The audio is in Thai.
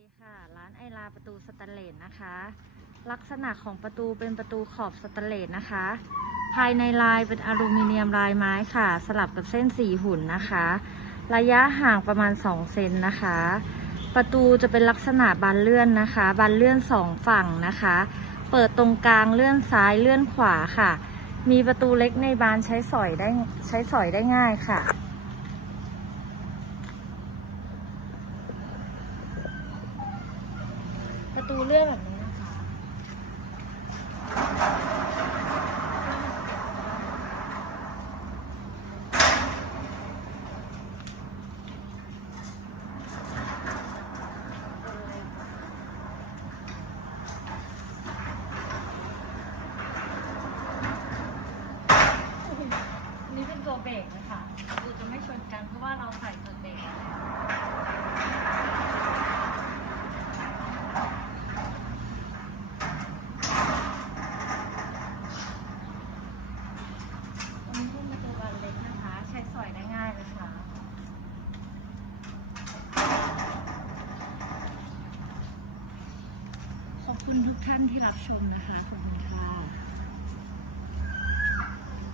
ดีค่ะ ร้านไอลาประตูสแตนเลสนะคะ ลักษณะของประตูเป็นประตูขอบสแตนเลสนะคะ ภายในลายเป็นอลูมิเนียมลายไม้ค่ะ สลับกับเส้นสีหุ่นนะคะ ระยะห่างประมาณ 2 เซนนะคะ ประตูจะเป็นลักษณะบานเลื่อนนะคะ บานเลื่อนสองฝั่งนะคะ เปิดตรงกลางเลื่อนซ้ายเลื่อนขวาค่ะ มีประตูเล็กในบานใช้สอยได้ใช้สอยได้ง่ายค่ะ ประตูเลื่อนแบบนี้นะคะอันนี้เป็นตัวเบรกนะคะประตูจะไม่ชนกันเพราะว่าเราใส่ตัวเบรกแล้วอันนี้เป็นประตูบานเล็กนะคะ ใช้สอยได้ง่ายเลยค่ะ ขอบคุณทุกท่านที่รับชมนะคะขอบคุณค่ะ